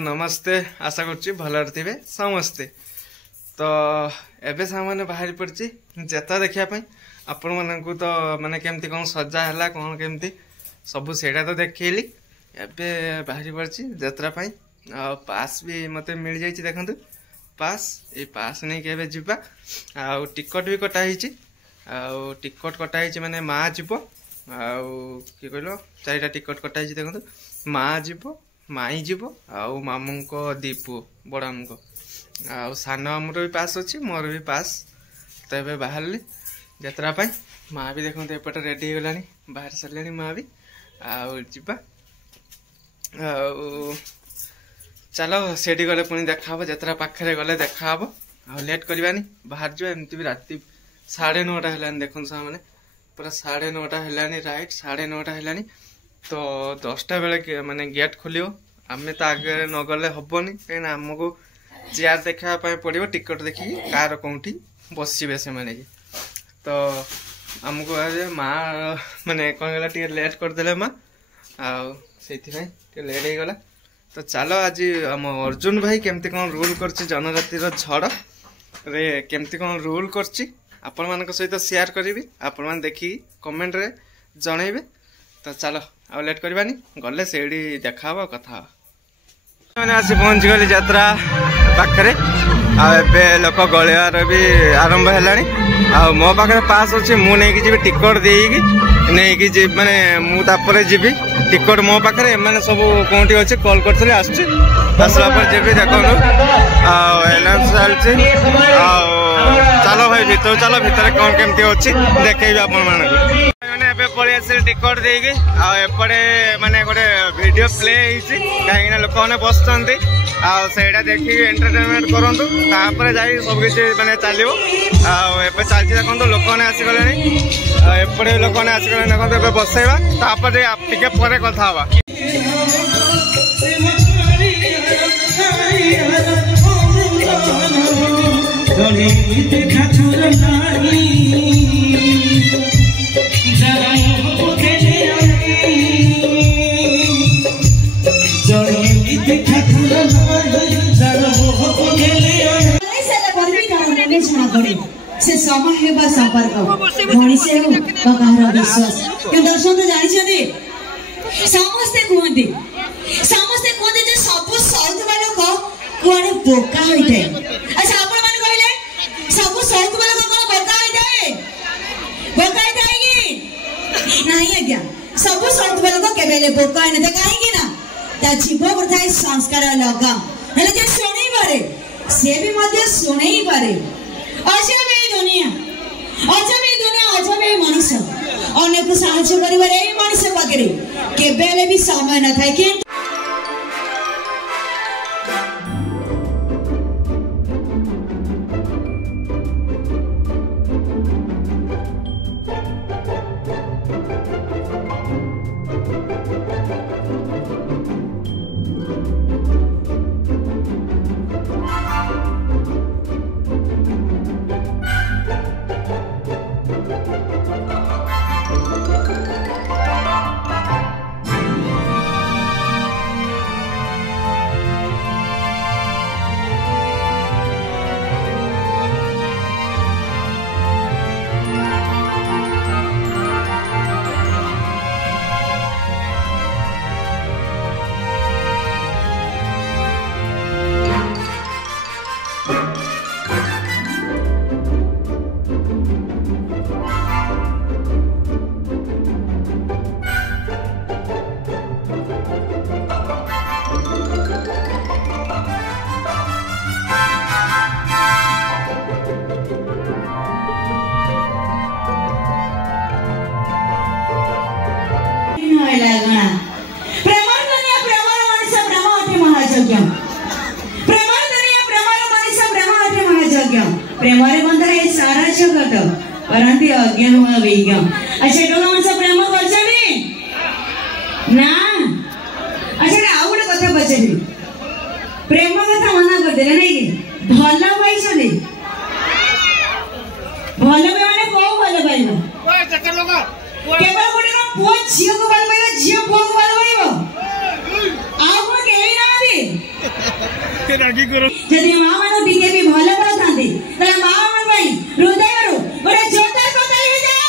नमस्ते आशा करुच्ची भलर थे समस्ते। तो एबे सामने बाहरी पड़ी जेता देखापी आपण मानू तो माने केमती कौन सजा है कौन केमती सबू से तो देखली एबे बाहरी पड़ी यात्रा पास भी मत मिल जाइए देखु पास ये पास नहीं के जीवा आ टिकट भी कटाई टिकट कटाई माने माँ जीव कि कहल चारिटा टिकट कटाई देखो माँ जीव माई जीव आउ मामू को दी पुओ बड़ मामू को आउ सान मामूर भी पास अच्छी मोर भी पास तो ये बाहर यात्रा माँ भी देखते एपटे रेडी हो गला बाहर सारे माँ भी आउ जीवा चलो सेठी गले पुणी देखा यात्रा पाखे गले देखा आ लेट करवानी बाहर जो एमती भी राति 9:30 है देखो मैंने पूरा 9:30 है राइट 9:30 है तो 10टा बेले माने गेट खोलियो आम तो आगे न गले हेनी कहीं आमको चेयर देखापी पड़ो टिकट देखिए कार कौटी बसवे से माने तो आमको माँ माने कौन गला टे लेट करदे माँ आई लेट हो गला। तो चलो आज आम अर्जुन भाई केमती कौन रूल कर जनजातिर झड़ रे केमती कौन रूल कर आपण मान सहित शेयर करी आपण मैंने देखी कमेंट रे जनइबे। तो चलो आ लेट करवानी गले से देखा कथा मैंने आसी पहुँच गली यात्रा पाखे आबे लोक गलियार भी आरंभ है मो पाखे पास अच्छे मुझे जी टिकट देगी नहीं जी माने मुझे जी टिकट मो पाखे मैंने सब कौटी अच्छे कल कर आसला जी देखो चलती चलो भाई भीतर चलो भीतर कौन केमती अच्छी देखेबी आपण मैंने पलि आस टिकट देगी आपटे माने गोटे वीडियो प्ले कहीं लोक मैंने बसुँच आईटा देखिए एंटरटेनमेंट करूँ जा सबकि मैंने चलो आए चलती देखो लोक मैंने आसीगले एपटे लोक मैंने आसीगले देखो ए बसैवा टे पर कथा से समय है संपर्क मनीष विश्वास दर्शन तो जानते समस्ते कहते जे सब सौतुवा लोक कुआड़े बोका होते। अच्छा आपण माने कहले सब सौतुवा लोक कोन बोका होते कि नहीं आज्ञा सब सौतुवा लोक केबेले बोका होते काहे ना ता जीव प्रथाय संस्कार लगाम हेले जे सुनै पारे से भी मध्य सुनै ही पारे अजब दुनिया अजब मनुष्य अन्य को साहाय्य करिबारे मनुष्य पाखे केबेले भी समय न थाए कि प्रेमारे बंधर है सारा जगत परंतु अज्ञान हुआ वेगा। अच्छा तो मन से प्रेम करछनी ना। अच्छा आउ गोटे कथा पछरी प्रेम कथा मना कर देले नहीं कि भलो भाई छनी भलो माने को भलो भाई ओए जते लोग केवल गोटे पुओ झियो को भलो भाई झियो पुओ को भलो भाई आ को केही ना ଯଦି ମା ମାନ ବିଜେପି ଭଲ କରୁଥାନ୍ତି ତାହେଲେ ମା ମାନଙ୍କ ପାଇଁ ହୃଦୟରୁ ଗୋଟେ ଜୋରଦାର କଥା ହେଇଯାଏ।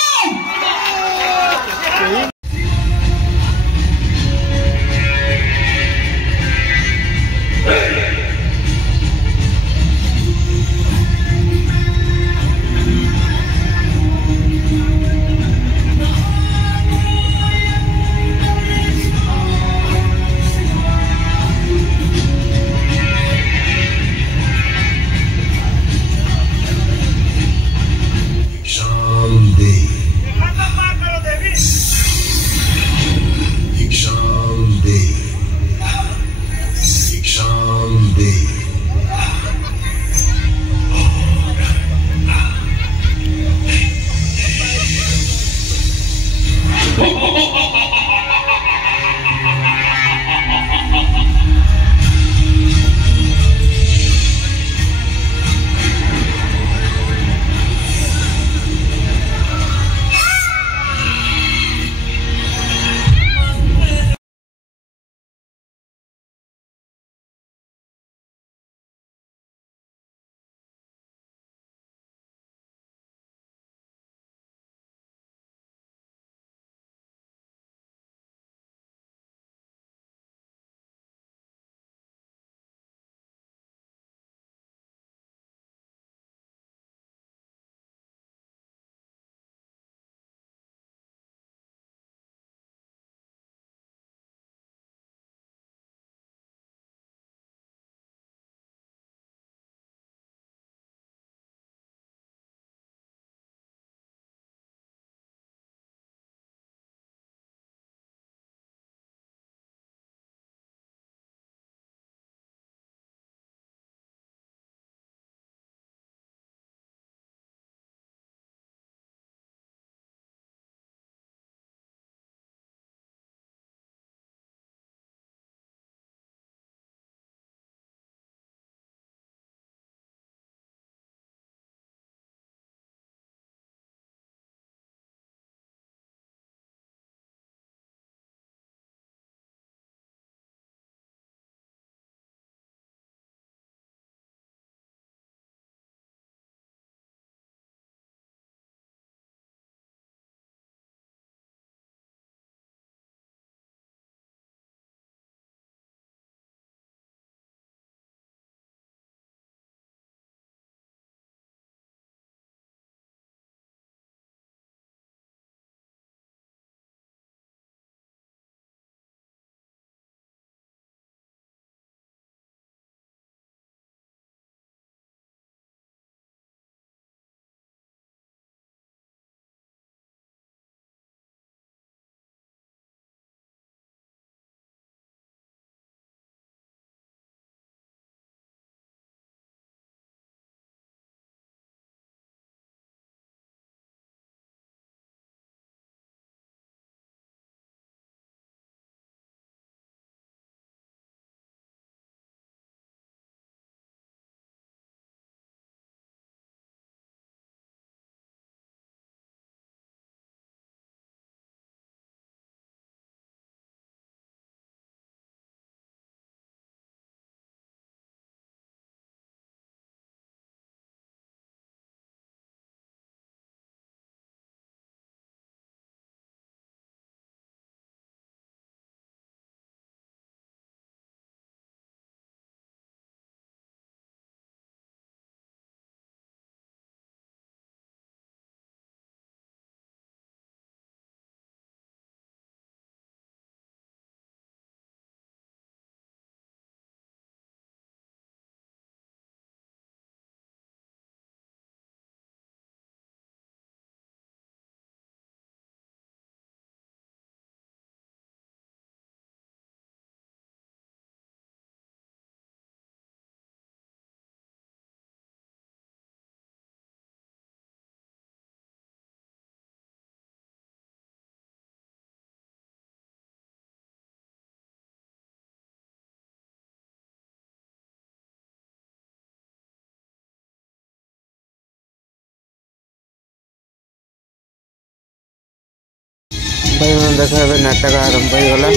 देख नाटक आरंभ हो गला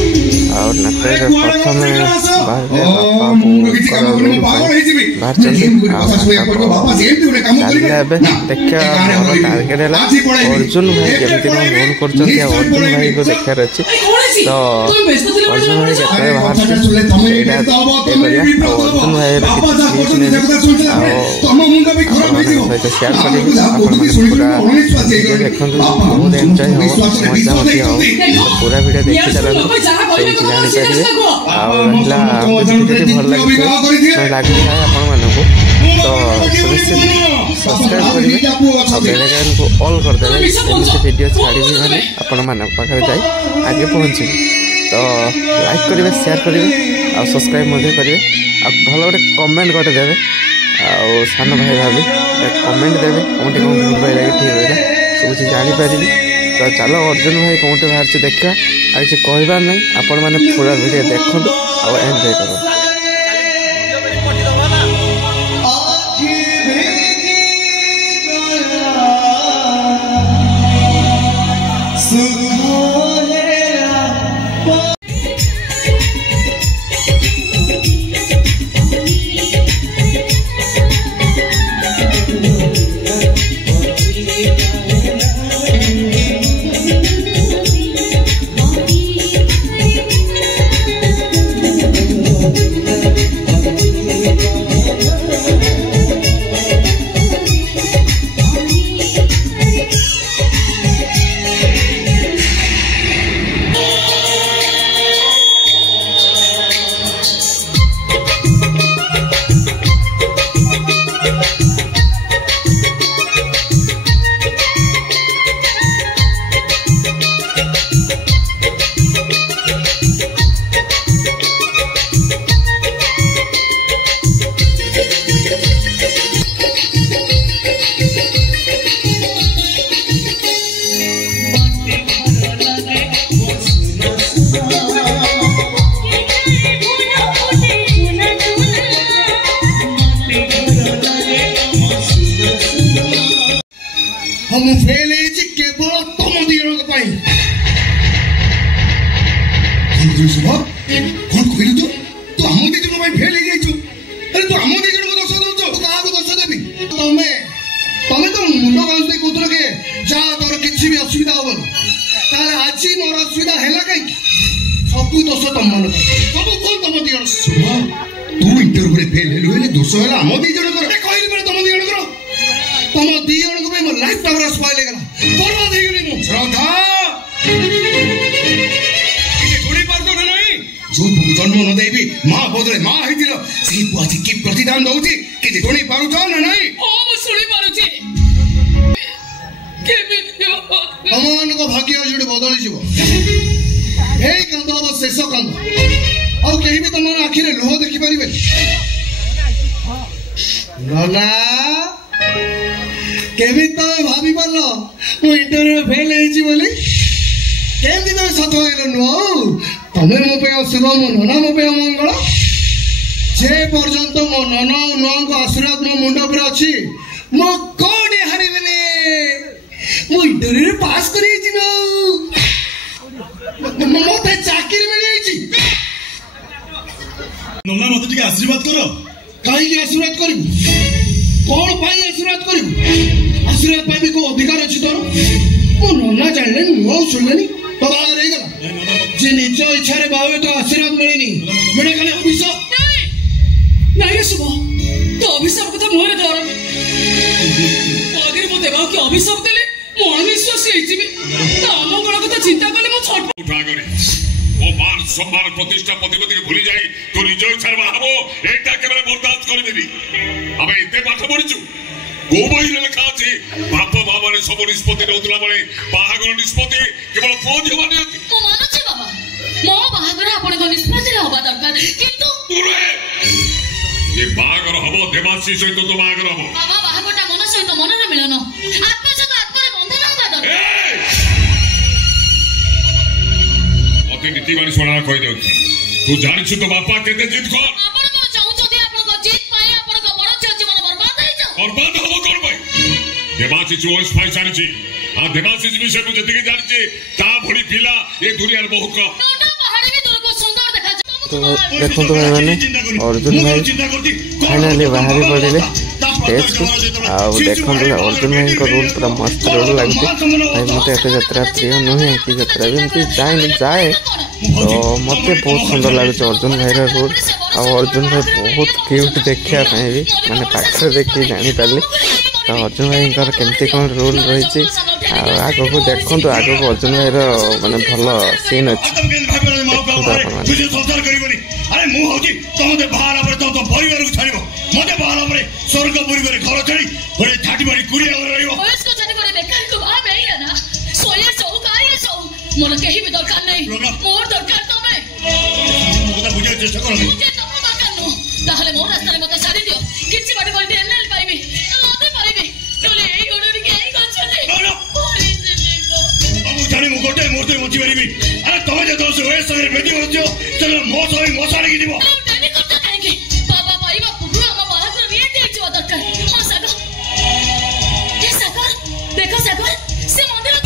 नाटक प्रथम बाहर बापा देखा टार्गेट है अर्जुन भाई केमती रोल कर अर्जुन भाई को देखार अच्छी तो अर्जुन भाई जिते बाहर अर्जुन भाई सहित सेयार करी पूरा देखते बहुत एंजॉय हम मजा मस्ती हम पूरा वीडियो देखते चलते जापारे भल लगे लगी था आपण मानक तो सब्सक्राइब करेंगे और बेल आइकन को ऑल करदेवे एमती वीडियो छाड़ी मैंने आपण मान पाखे जाए आगे पहुँचे तो लाइक करेंगे शेयर करेंगे और सब्सक्राइब करेंगे भल गोटे कमेंट गोटे देवे सान भाई भाभी कमेंट देवे कौटे कौन भूल रहा ठीक रहा सब किसी जापर तो चलो अर्जुन भाई कौटे बाहर देखा आ कि कहबार ना आपण मैंने पूरा वीडियो देखो और एंजॉय करो। हम फेल केवल तुम दिजन कौन कहलु तू आम दिजन फेल अरे तू आम दिजन को दोष दौ क्या दोष देवी तुम्हें तुम्हें तो मुंड गाँव कहूल के जा तोर किसी भी असुविधा हम आज मोर असुविधा है कहीं सब दोष तुम मान सब कौन तुम दिजन तू इंटरव्यू फेल हेलु दोष है आम दिजन कहली तुम दिजन कर तुम दिजन को मो लाइफ टाइम स्पॉइल हो बर्बाद हो गई मु श्रद्धा जो जन्म न देवी माँ बदले माँ होइतिलो से आज कि प्रतिदान दउची कि गुणी पारुछ ना नहीं ओ मु सुनी पारुची केबे अमान को भाग्य जुड़ बदली जीवो ए कंद अब शेष कंद और कहीं भी तुम आखि रे लोह देखि परिबे नला केबे तो भाभी पारलो मु इंटरव्यू फेल हेछि बोली केमती तुम सत हो नुह तुम्हें मो पे शुभ मो नना मो पे मंगल जे पर्यंत मो नना नुआ को आशीर्वाद मो मुंड पर अच्छी मो कौड़ी हारिबे मो इंटरव्यू पास करी मत चाकरी मिल नना मत टिके आशीर्वाद कर कहीं आशीर्वाद कर कौन पाई आशीर्वाद कर आशीर्वाद पाई को अधिकार अच्छी तोर मो नना जानले नुआ सुनले तो बाहर रह गला जे निज इच्छा रे बावे तो आशीर्वाद मिलेनी मेरे खाली अभिशाप नहीं शुभ तो अभिशाप कथा मोरे दर आगे मो देबा कि अभिशाप देले मो अविश्वास हेजिबे तो अमंगल कथा चिंता करले मो छट उठा करे ओ मान सम्मान प्रतिष्ठा प्रतिपत्ति के भूली जाई तो निज इच्छा रे बाहबो एटा केबे बर्दाश्त करबेनी आबे इते पाठ पढिचु गोबहिले लेखा अछि बाप बाबारे सब निष्पत्ति नउतला बळे बाहागर निष्पत्ति केवल फोन हेबानी अछि मो मानछि बाबा मो बाहागर आपण को निष्पत्ति होबा दरकार किंतु तुरे ये बाहागर हबो देवासी सहित तो बाहागर हबो बाबा बाहागरटा मन सहित मन रे मिलन आत्मा सहित आत्मा रे बंधन होबा दरकार अति नीतिवाणी सुना कहि जाउछि तू जानिछु तो बापा केते जिद कर आपण को चाहू छथि आपण को जित पाए आपण को बड़ छ जीवन बर्बाद हो जाओ बर्बाद हो कोन भाई ଦେବାଶିଷ ଓଏସ୍ ପାଇ ସାରିଛି। ଆଉ ଦେବାଶିଷ ବିଷୟ ମୁଁ ଯେତିକି ଜାଣିଛି ତା ଭଳି ପିଲା ଏ ଦୁନିଆରେ ବହୁ କମ୍। ଦେଖନ୍ତୁ ଭାଇମାନେ ଅର୍ଜୁନ ଭାଇ ଫାଇନାଲି ବାହାରି ପଡ଼ିଲେ ଷ୍ଟେଜକୁ। ଆଉ ଦେଖନ୍ତୁ ଅର୍ଜୁନ ଭାଇଙ୍କ ରୋଲ୍ ପୁରା ମସ୍ତ ରୋଲ୍ ଲାଗୁଛି। ଭାଇ ମୋତେ ଏତେ ଯାତ୍ରା ପ୍ରିୟ ନୁହେଁ କି ଯାତ୍ରା ବି ଏମିତି ଯାଏ ତ ମୋତେ ବହୁତ ସୁନ୍ଦର ଲାଗୁଛି ଅର୍ଜୁନ ଭାଇର ରୋଲ୍। ଆଉ ଅର୍ଜୁନ ଭାଇ ବହୁତ କ୍ୟୁଟ୍ ଦେଖିବା ପାଇଁ ବି, ମାନେ ପାଖରେ ଦେଖିକି ଜାଣିପାରିଲି ତ ଅର୍ଜୁନ ଭାଇଙ୍କର କେମିତି କ'ଣ ରୋଲ୍ ରହିଛି। ଆଉ ଆଗକୁ ଦେଖନ୍ତୁ, ଆଗକୁ ଅର୍ଜୁନ ଭାଇର ମାନେ ଭଲ ସିନ୍ ଅଛି ଦେଖନ୍ତୁ ଆପଣମାନେ। ଆରେ ମୁଁ ହଉଛି ତମେ ବାହାର ପରେ ତମ ପରିବାରକୁ ଛାଡ଼ିବ, ମତେ ବାହାର ପରେ ସ୍ୱର୍ଗ ପୁରୀରେ ଘର ଛାଡ଼ି ଗୋଟେ ଥାଟି ବାଡ଼ି କୁଡ଼ିଆ ରହିବ। ମୋର କେହି ବି ଦରକାର ନାହିଁ, ମୋର ଦରକାର ତମେ। ବୁଝିବାକୁ ଚେଷ୍ଟା କର। ତାହେଲେ ମୋ ରାସ୍ତାରେ ମତେ ଛାଡ଼ି ଦିଅ, କିଛି ବାଟ ଗଲି ଏଲ୍ଏଲ୍ ପାଇବି, ମତେ ପାଇବି, ନହେଲେ ଏଇ ଗୋଡ଼ରେ କେହି ଗଛନ୍ତି। ମୁଁ ଜାଣି ମୁଁ ଗୋଟେ ମୁହୂର୍ତ୍ତରେ ବଞ୍ଚି ପାରିବି। ଆରେ ତମେ ଯେତେବେଳେ ସେ ଓଏସ୍ ସାଙ୍ଗରେ ଭେଟି ବସିଛ ସେତେବେଳେ ମୋ ସହ ମୋ ଛାଡ଼ିକି ଯିବ। କାହିଁକି ବାବା ପାଇବା ପୂର୍ବରୁ ଆମ ବାହାଘର ନିହାତି ହେଇଯିବା ଦରକାର। ହଁ ସାଗର, ଦେଖ ସାଗର, ସେ ମନ୍ଦିର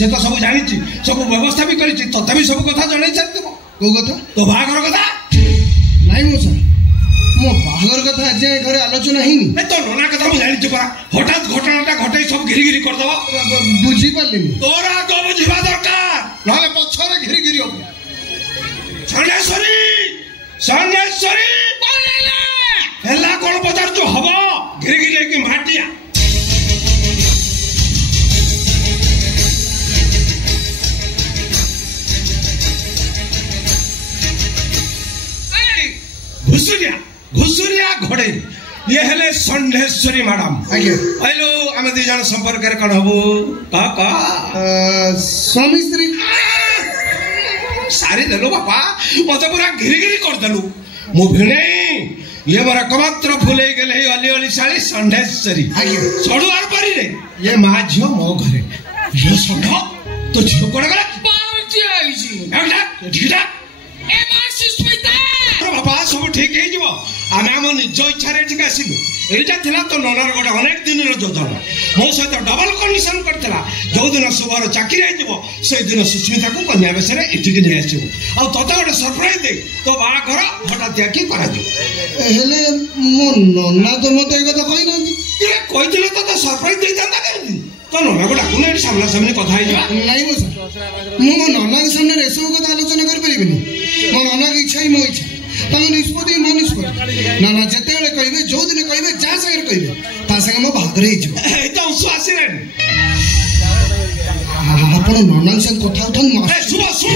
से तो सब जानी सब व्यवस्था भी करी तथापि सब कथा जन कौ कथा तो बाहर कथा नाई मौसा मो बाहर कथा आज घर आलोचना ही तो नना कथा मुझे जानी हठात घटनाटा घटे सब घिरी घिरी करदब बुझी पारे तोर आग बुझा दरकार ना पछरे घिरी घिरी हम सन्यासरी सन्यासरी हेला कौन पचार जो हम घिरी घिरी कि माटिया घुसुरिया घुसुरिया घोड़े ये हेले षण्ढेश्वरी मैडम आज्ञा हेलो आम दी जन संपर्क कौन हबू स्वामी स्त्री सारी देलु बापा मत पूरा घिरी घिरी करदेलु मु भिणे ये मोर कमात्र फुले गले अली अली साली षण्ढेश्वरी आज्ञा सड़ू आर पारी रे ये माँ झियो मो घरे ये षण्ढ तो झियो कोड़ गला पाउची आइची एटा ठीकटा ए मां सुस्मिता बापा सब ठीक है जीवो आमे हम निज इच्छा रे ठीक आसिलु एटा थिला तो ननर गोटे अनेक दिन रो जोजन मो सहित डबल कंडीशन करथिला जो दिन सुबर चाकरी आइ जीवो से दिन सुस्मिता को कन्या बेस रे इटिक नै आसिबो आ तते गोटे सरप्राइज दे तो बा घर हठात याकी करा जो हेले मो नन्ना तो मते ए कथा कहि नंदी ये कहिथिले तो सरप्राइज दे जांदा केमि तो नन्ना को डाकुन एठी सामना सामने कथा आइ जा नहीं मो सर मो नन्ना के सामने रेसो कथा आलोचना कर परिबिनी मो नन्ना की इच्छा ही मो इच्छा तांग निष्पत्ति मो निष्पत्ति नाना जते बेले कहिबे जो दिन कहिबे जा संगे कहिबे ता संगे मो भाग रे हिजो ए तो उसु आसिरे आपण नन्ना के संग कथा उठन ए मास सुबह सुन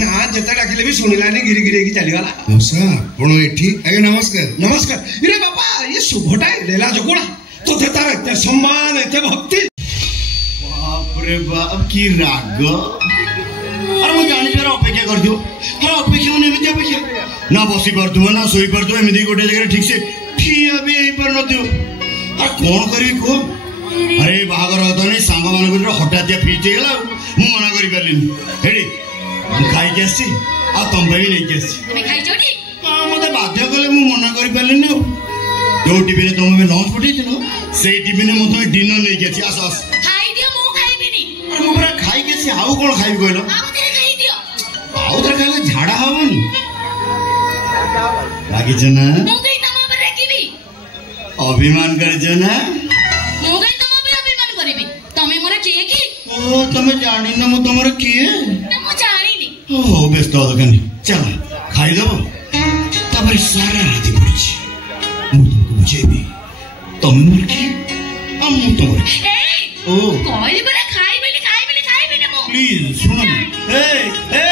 ना जते डाकिले भी सुनिलानी गिरी गिरी की चली गला मौसा आपण एठी आगे नमस्कार नमस्कार इरे बापा ये शुभटा लेला जोगुड़ा तो ते तार एते सम्मान एते भक्ति बाप रे बाप की राग अरे मु जानि फेर अपेक्षा कर दियो अरे अपेक्षा ने एमिति अपेक्षा ना बसी परतु ना सोई परतु एमिति गोटे जगह ठीक से ठिया भी एई पर न दियो अरे कोन करी को अरे बाहागर होता नहीं सांग मान को हठात या फीट गेला मु मना करि परलिनी हेडी खाई के आसी आ तुम भी नहीं के आसी तमे खाई जोडी मते बाध्य कले मु मना करि परलिनी जो टीवी रे तुम लॉन्च पठै थिलो सेई टीवी ने मते डिनर नहीं के आसी आस आस खाई दियो मु खाइबिनी अरे मु पूरा खाई के आसी आउ कोन खाइब कहलो आउ तेरे खाई दियो आउ तर खाइले झाड़ा हबनी लागी छ ना मु गई तम पर राखिबी अभिमान कर छ ना मु गई तम पर अभिमान करिबी तमे मोर किए की ओ तमे जानि न मु तमर किए ना मु जानिनी ओ व्यस्त हो कनी चल खाई दबो तमरे सारा राती पड़ी मु तुमको बुझेबी तमे मोर की हम मु तमर ए ओ कहली बरा खाइबिनी ना मु प्लीज सुनो ए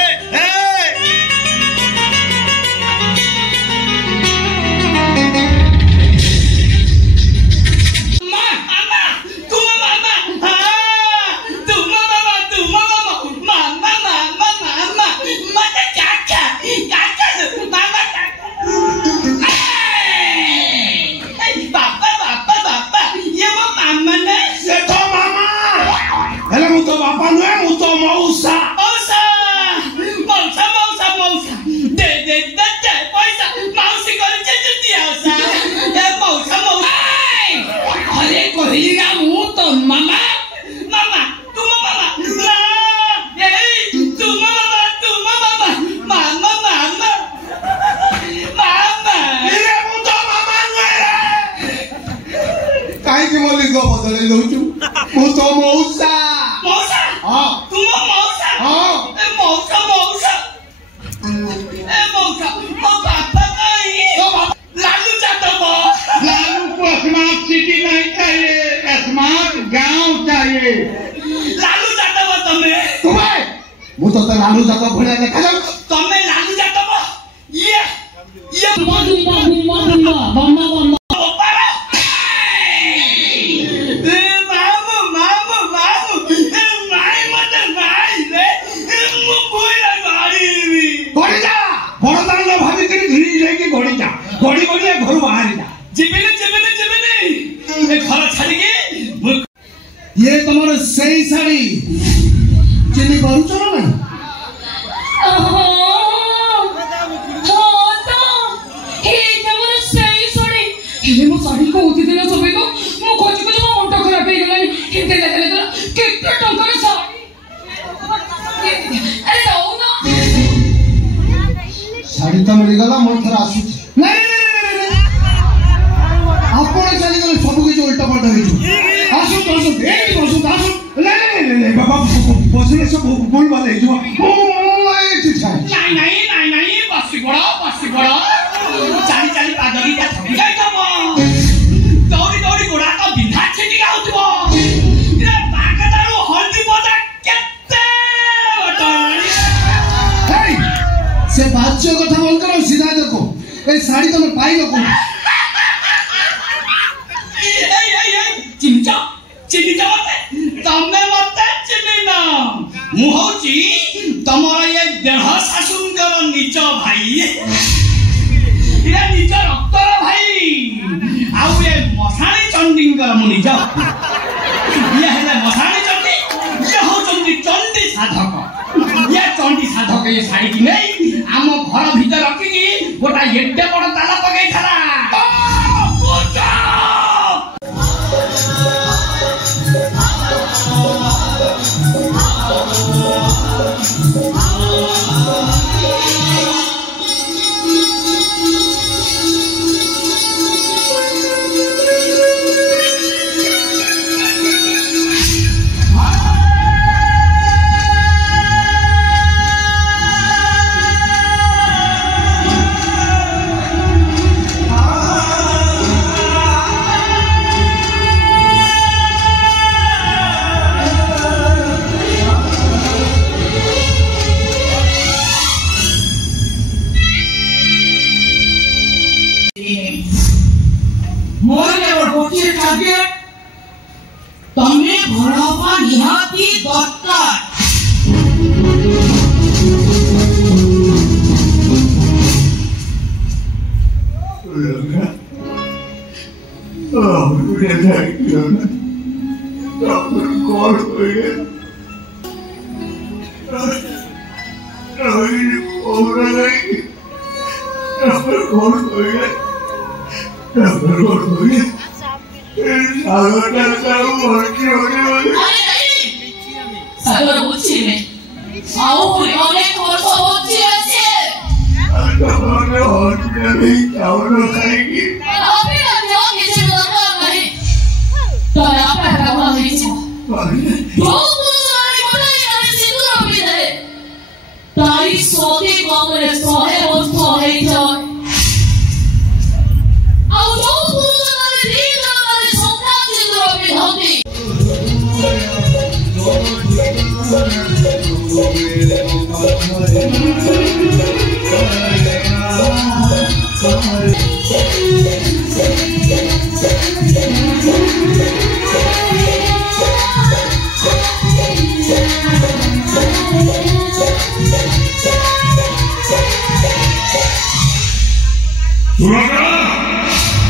लालू जादव भड़े देखा जाओ तमे लालू जादव ये घड़ी घड़ी घर बाहर घर छाड़ी ये तुम सही साड़ी चिन्ह पारुच ना साड़ी को उठी दिला सबे तो मो खोज को जो मोटा खराब हो गेला हिंदे ले ले केते टंका रे साड़ी अरे जाओ ना साड़ी तो मिल गला मोर थरा आसु नहीं आपण चली गले सब कुछ उल्टा पल्टा हो आसु आसु एक आसु आसु नहीं बाबा बसले सब बोल वाले जो ओ ए चिछा नहीं बस पड़ा चाली चाली पादरी का थकी गई तम दौड़ी दौड़ी गोड़ा तो बिंधा छिटी गाउथबो रे पाकदारू हल्दी बजा केते बटणी हे से बात से कथा बोल শাড়ি তুমি পাইল কোন চিনিছ চিনিছ মতে তমে মতে চিনিন মু হউছি তোমার এই দেহ শাশুঙ্কর নিজ ভাই ইয়া নিজ রক্তর ভাই আউ এ মশাণী চণ্ডীঙ্কর মু নিজ ইয়া হেলে মশাণী চণ্ডী ইয়া হউচন্তি চণ্ডী সাধক ইয়া চণ্ডী সাধক এ শাড়ি কি নেই আম ঘর ভিতর রখিকি গোটা এডে বড় তালা পকাই থালা तमने भरवा निहाती दरकार সাগর বুঝছি নে আও পুরি অনেক বড় হচ্ছে আছে তোমারে হচ্ছে নেই চাউল খাইকি আপনি আজও কিছু দরকার নাই তো আপনি কাম হইছে বহুত পুরুষ মানে কোথায় আছে সিঁদুর বিদে তাই সোতে কমরে সোহে